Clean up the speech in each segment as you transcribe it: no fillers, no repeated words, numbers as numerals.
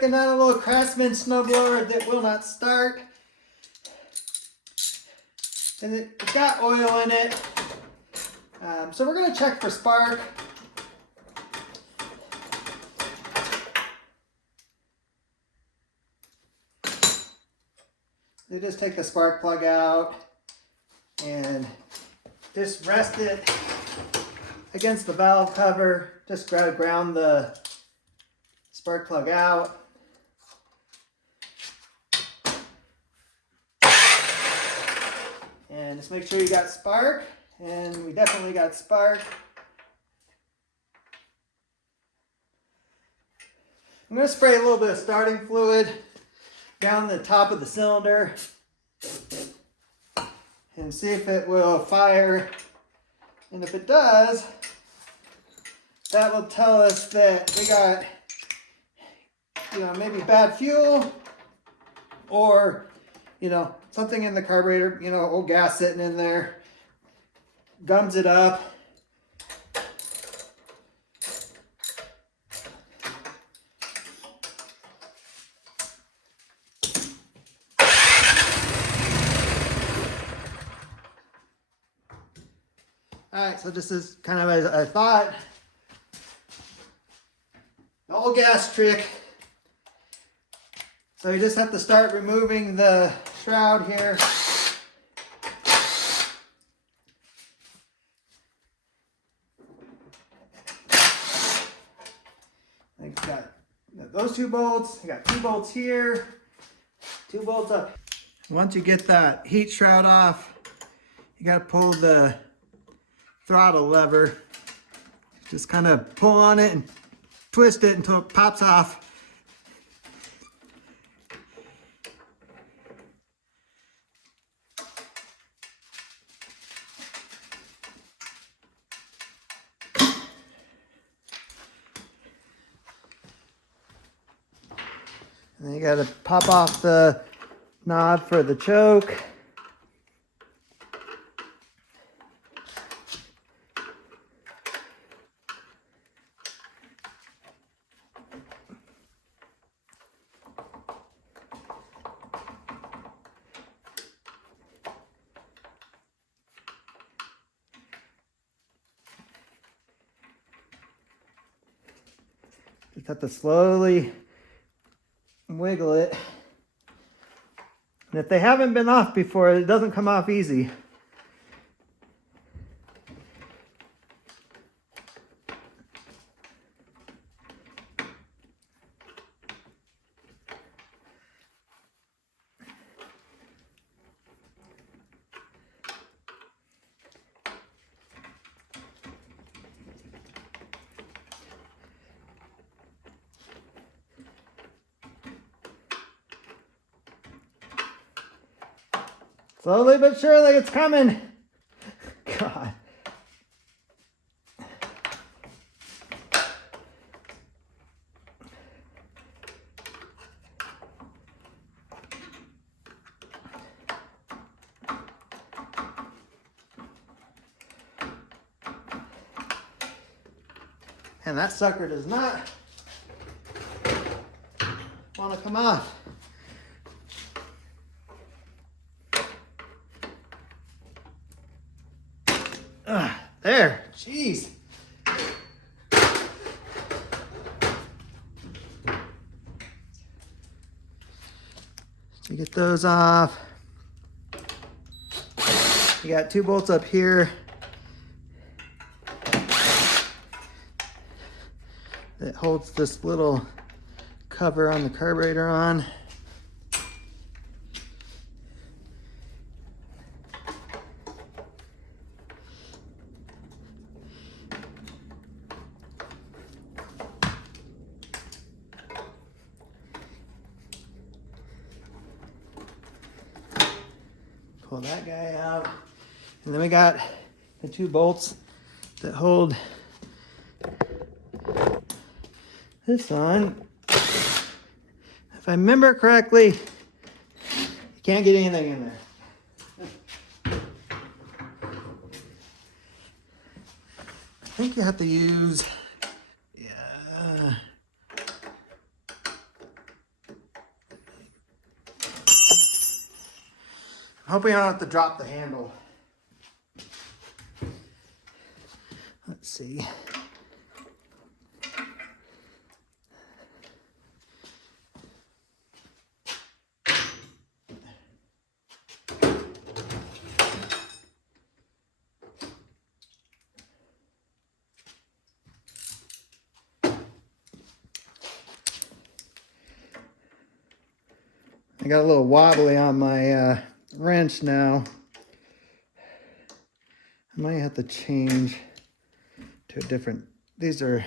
working on a little Craftsman snowblower that will not start. And it's got oil in it. So we're going to check for spark. You just take the spark plug out and just rest it against the valve cover. Just ground the spark plug out. And just make sure you got spark. And we definitely got spark. I'm going to spray a little bit of starting fluid down the top of the cylinder and see if it will fire. And if it does, that will tell us that we got, maybe bad fuel or, something in the carburetor, old gas sitting in there, gums it up. Alright, so this is kind of as I thought. The old gas trick. So you just have to start removing the shroud here. You got those 2 bolts. You got 2 bolts here, 2 bolts up. Once you get that heat shroud off, you got to pull the throttle lever. Just kind of pull on it and twist it until it pops off. And then you got to pop off the knob for the choke. Just have to slowly wiggle it. And if they haven't been off before, it doesn't come off easy. Slowly but surely it's coming. God. And that sucker does not want to come off. There, jeez. So get those off. You got 2 bolts up here that holds this little cover on the carburetor on. Pull that guy out. And then we got the 2 bolts that hold this on. If I remember correctly, you can't get anything in there. I think you have to use, Hoping I don't have to drop the handle. Let's see. I got a little wobbly on my wrench now. I might have to change to a different, these are,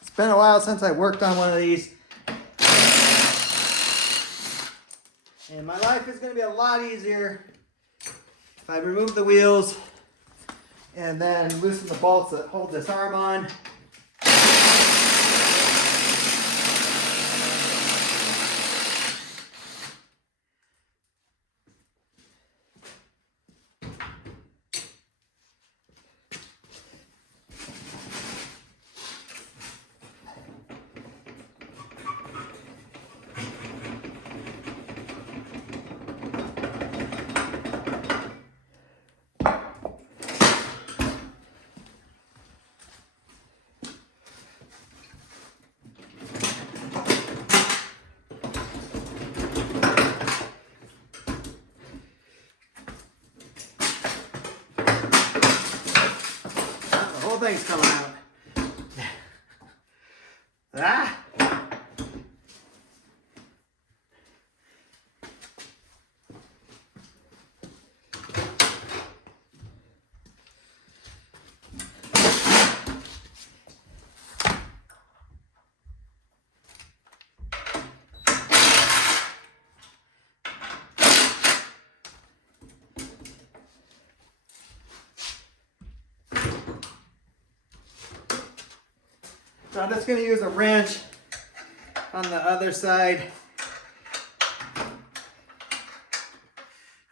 it's been a while since I worked on one of these. And my life is going to be a lot easier if I remove the wheels and then loosen the bolts that hold this arm on. Thing's coming out. Ah! So I'm just going to use a wrench on the other side. I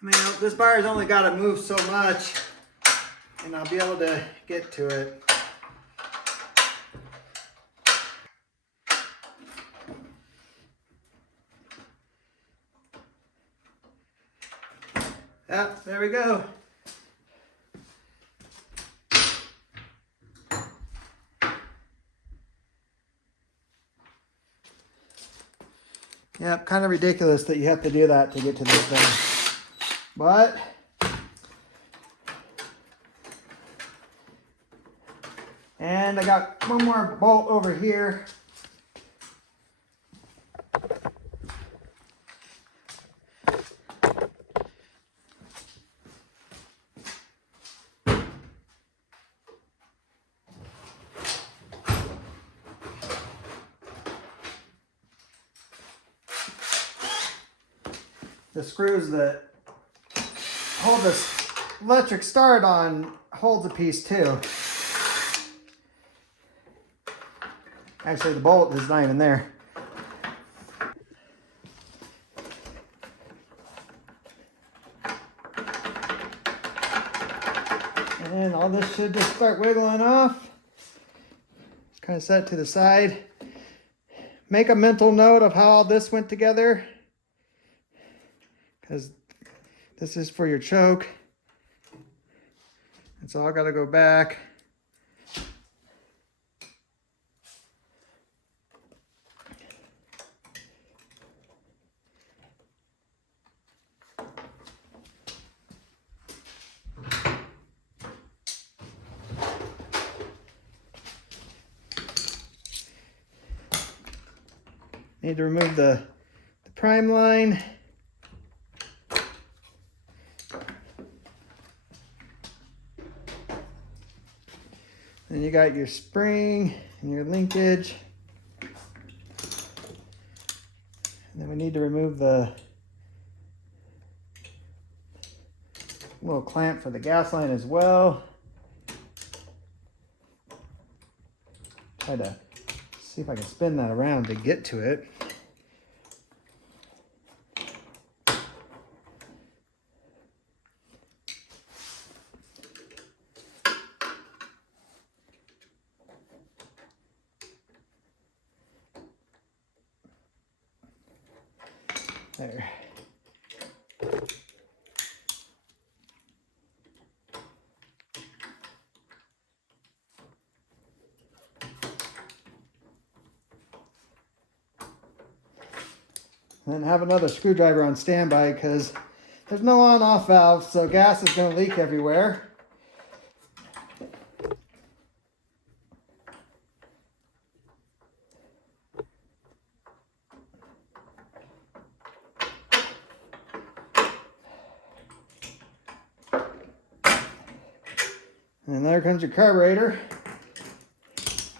mean, this bar's only got to move so much, and I'll be able to get to it. Yeah, there we go. Yep, kind of ridiculous that you have to do that to get to this thing. But and I got one more bolt over here. The screws that hold this electric start on holds a piece too. Actually, the bolt is not even there. And all this should just start wiggling off. Kind of set it to the side. Make a mental note of how all this went together, because this is for your choke. It's all got to go back. Need to remove the prime line. Then you got your spring and your linkage. And then we need to remove the little clamp for the gas line as well. Try to see if I can spin that around to get to it. There. And then have another screwdriver on standby because there's no on-off valve, so gas is going to leak everywhere. And there comes your carburetor.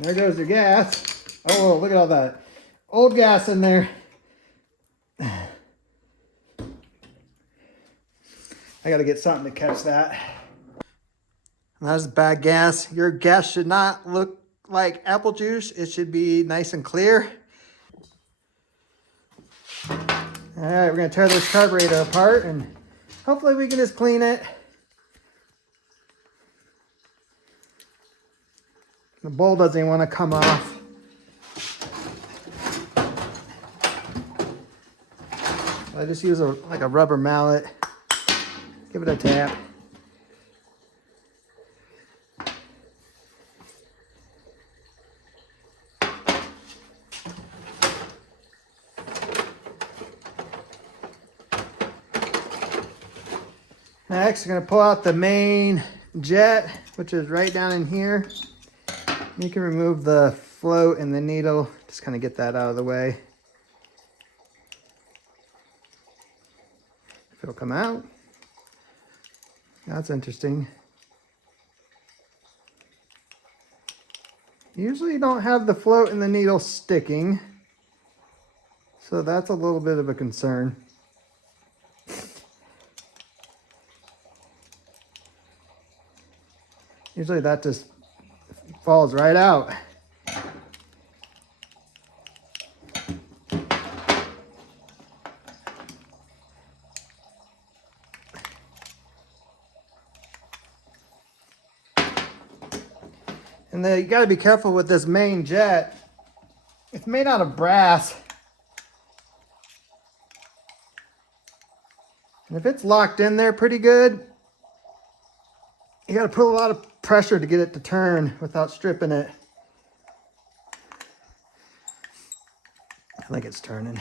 There goes your gas. Oh, look at all that old gas in there. I got to get something to catch that. And that's bad gas. Your gas should not look like apple juice. It should be nice and clear. All right, we're going to tear this carburetor apart and hopefully we can just clean it. The bowl doesn't even want to come off. I just use like a rubber mallet. Give it a tap. Next, I'm going to pull out the main jet, which is right down in here. You can remove the float and the needle. Just kind of get that out of the way. If it'll come out. That's interesting. Usually you don't have the float and the needle sticking. So that's a little bit of a concern. Usually that just falls right out. And then you got to be careful with this main jet. It's made out of brass. And if it's locked in there pretty good, you got to put a lot of pressure to get it to turn without stripping it. I think it's turning.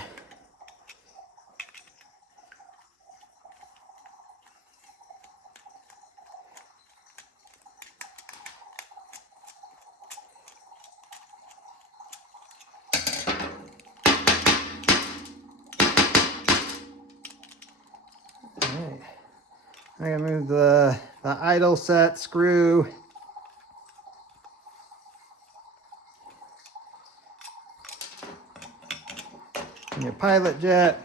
Alright. I'm going to move the idle set screw. And your pilot jet.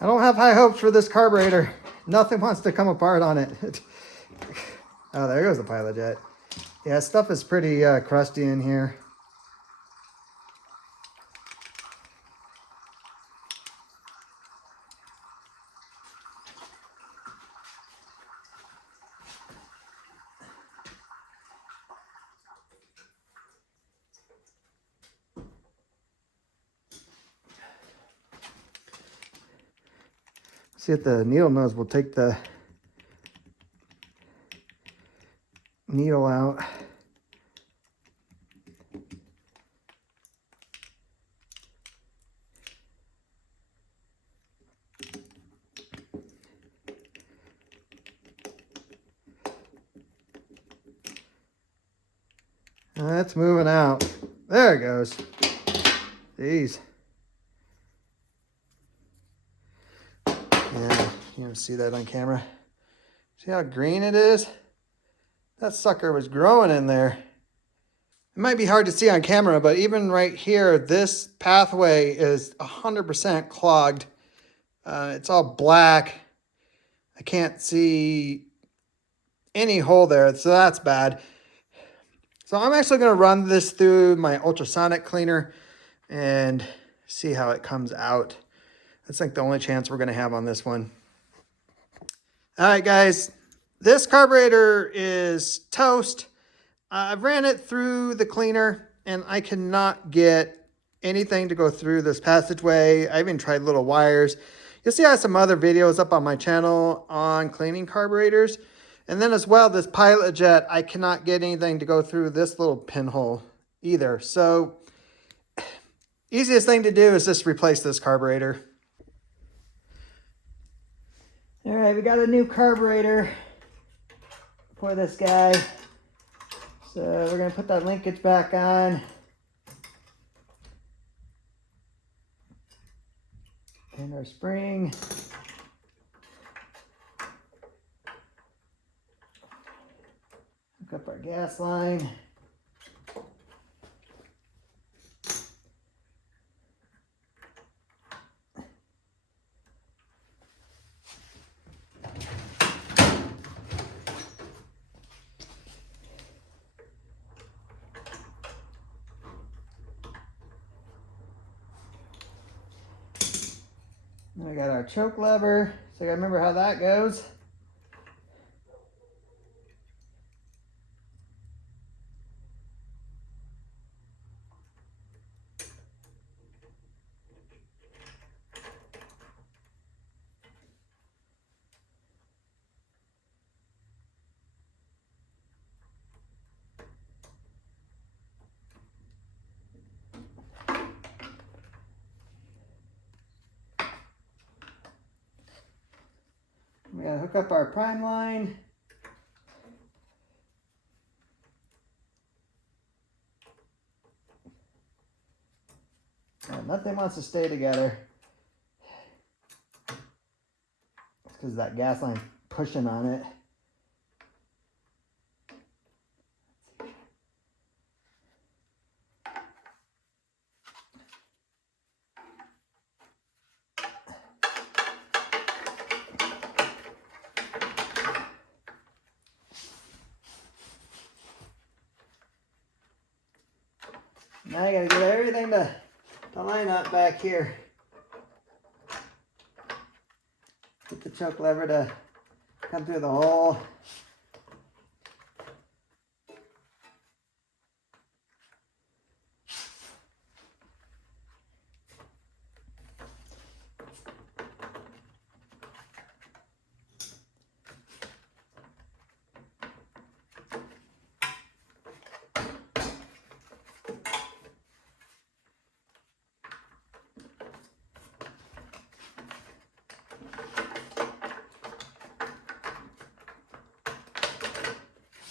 I don't have high hopes for this carburetor. Nothing wants to come apart on it. Oh, there goes the pilot jet. Yeah, stuff is pretty crusty in here. See if the needle nose will take the needle out. That's moving out. There it goes. Jeez. Yeah, you can see that on camera. See how green it is? That sucker was growing in there. It might be hard to see on camera, but even right here, this pathway is 100% clogged. It's all black. I can't see any hole there, so that's bad. So I'm actually going to run this through my ultrasonic cleaner and see how it comes out. That's like the only chance we're going to have on this one. All right, guys. This carburetor is toast. I've ran it through the cleaner and I cannot get anything to go through this passageway. I even tried little wires. You'll see I have some other videos up on my channel on cleaning carburetors. And then as well, this pilot jet, I cannot get anything to go through this little pinhole either. So easiest thing to do is just replace this carburetor. All right, we got a new carburetor for this guy. So we're gonna put that linkage back on. And our spring. Hook up our gas line. Then we got our choke lever, so I gotta remember how that goes. We gotta hook up our prime line. Nothing wants to stay together. It's because that gas line's pushing on it. Now I gotta get everything to line up back here. Get the choke lever to come through the hole.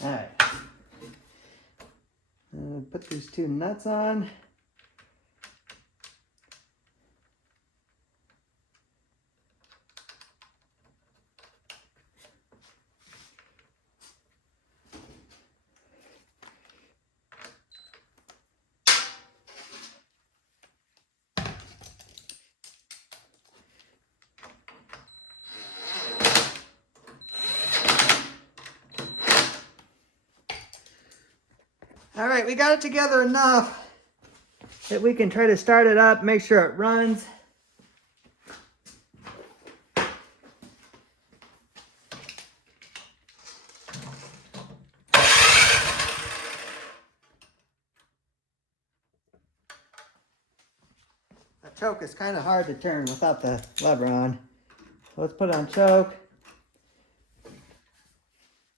All right, put these two nuts on. All right, we got it together enough that we can try to start it up, make sure it runs. That choke is kind of hard to turn without the lever on. So let's put it on choke.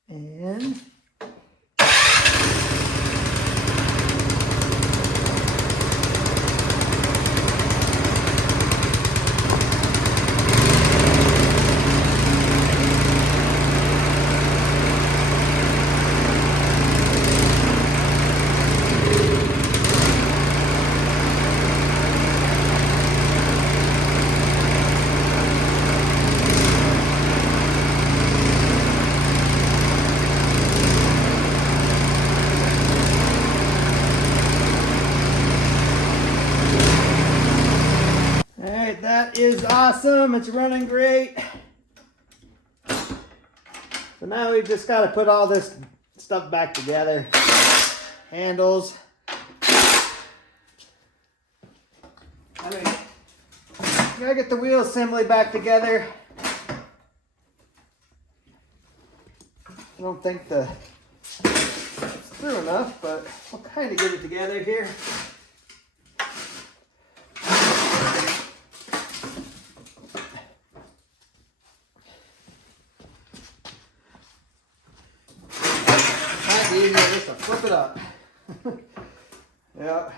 And that is awesome. It's running great. So now we've just got to put all this stuff back together. Handles. I mean, gotta get the wheel assembly back together. I don't think it's through enough, but we'll kind of get it together here. So flip it up. Yep.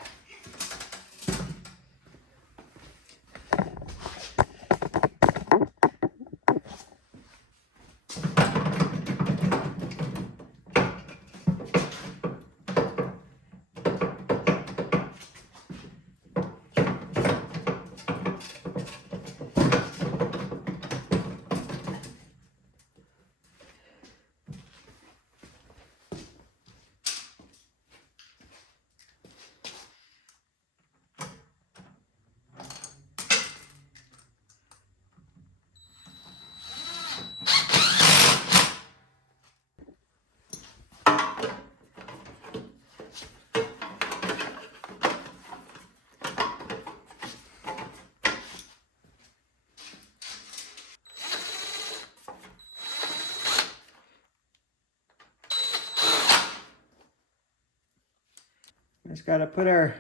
Just got to put our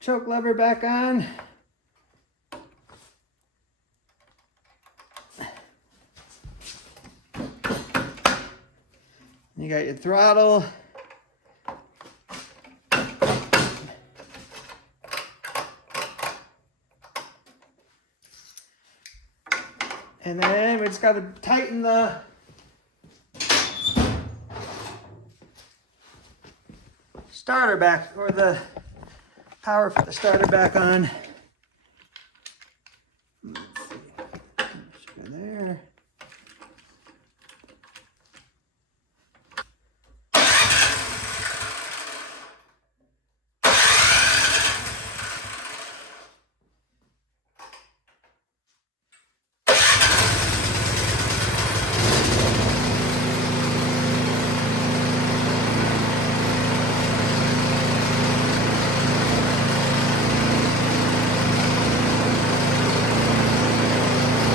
choke lever back on. You got your throttle. And then we just got to tighten the starter back, or the power for the starter back on.